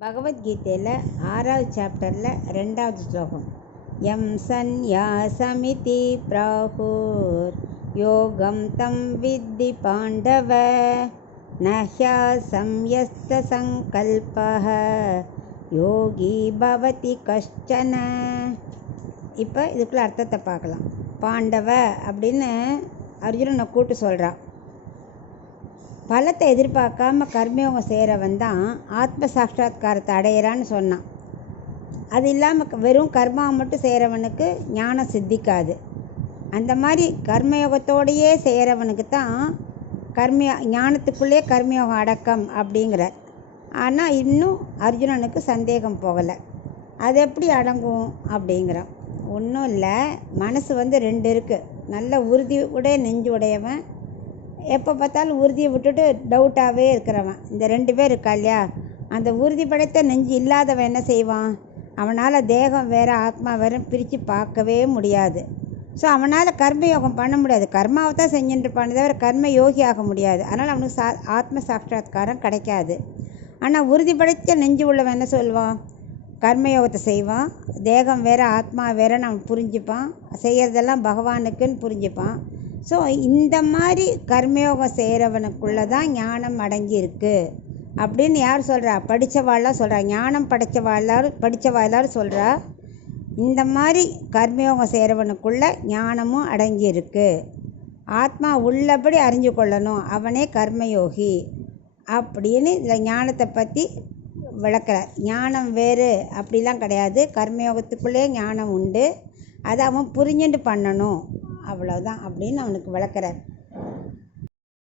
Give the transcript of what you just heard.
பகவத்கீதையில் 6வது சாப்டரில் 2வது ஸ்லோகம். யம் சந்நியாசமிதி பிராஹுர் யோகம் தம் வித்தி பாண்டவ நஹ்யாசம்யஸ்த சங்கல்பஹ யோகி பவதி கஷ்டன. இப்போ இதுக்குள்ள அர்த்தத்தை பார்க்கலாம். பாண்டவ அப்படின்னு அர்ஜுனனை கூட்டு சொல்கிறான். பலத்தை எதிர்பார்க்காம கர்மயோகம் செய்கிறவன் தான் ஆத்ம சாட்சாத்காரத்தை அடையிறான்னு சொன்னான். அது இல்லாமல் வெறும் கர்மாவை மட்டும் செய்கிறவனுக்கு ஞானம் சித்திக்காது. அந்த மாதிரி கர்மயோகத்தோடையே செய்கிறவனுக்கு தான் ஞானத்துக்குள்ளே கர்மயோகம் அடக்கம் அப்படிங்கிறார். ஆனால் இன்னும் அர்ஜுனனுக்கு சந்தேகம் போகலை. அது எப்படி அடங்கும் அப்படிங்கிறான். ஒன்றும் இல்லை, மனசு 2 இருக்குது. நல்ல உறுதி உடைய நெஞ்சு உடையவன், எப்போ பார்த்தாலும் உறுதியை விட்டுட்டு டவுட்டாகவே இருக்கிறவன். இந்த 2 பேர் இருக்கா இல்லையா? அந்த உறுதி படைத்த நெஞ்சு இல்லாதவன் என்ன செய்வான்? அவனால் தேகம் வேறு ஆத்மா வேறு பிரித்து பார்க்கவே முடியாது. ஸோ அவனால் கர்மயோகம் பண்ண முடியாது. கர்மாவை தான் செஞ்சுட்டு இருப்பானே தவிர கர்ம யோகி ஆக முடியாது. அதனால் அவனுக்கு ஆத்ம சாட்சாத்காரம் கிடைக்காது. ஆனால் உறுதி படைத்த நெஞ்சு உள்ளவன் என்ன சொல்வான்? கர்மயோகத்தை செய்வான். தேகம் வேறு ஆத்மா வேறுன்னு அவன் புரிஞ்சுப்பான். செய்கிறதெல்லாம் பகவானுக்குன்னு புரிஞ்சுப்பான். ஸோ இந்த மாதிரி கர்மயோகம் செய்கிறவனுக்குள்ளே தான் ஞானம் அடங்கியிருக்கு அப்படின்னு யார் சொல்கிறா? படித்தவாள்லாம் சொல்கிறா. ஞானம் படித்தவாள்லாரும் சொல்கிறா. இந்த மாதிரி கர்மயோகம் செய்கிறவனுக்குள்ளே ஞானமும் அடங்கியிருக்கு. ஆத்மா உள்ளபடி அறிஞ்சு கொள்ளணும், அவனே கர்மயோகி அப்படின்னு இந்த ஞானத்தை பற்றி விளக்கிறார். ஞானம் வேறு அப்படிலாம் கிடையாது. கர்மயோகத்துக்குள்ளே ஞானம் உண்டு. அதை அவன் புரிஞ்சுட்டு பண்ணணும், அவ்வளோதான் அப்படின்னு அவனுக்கு விளக்கிறார்.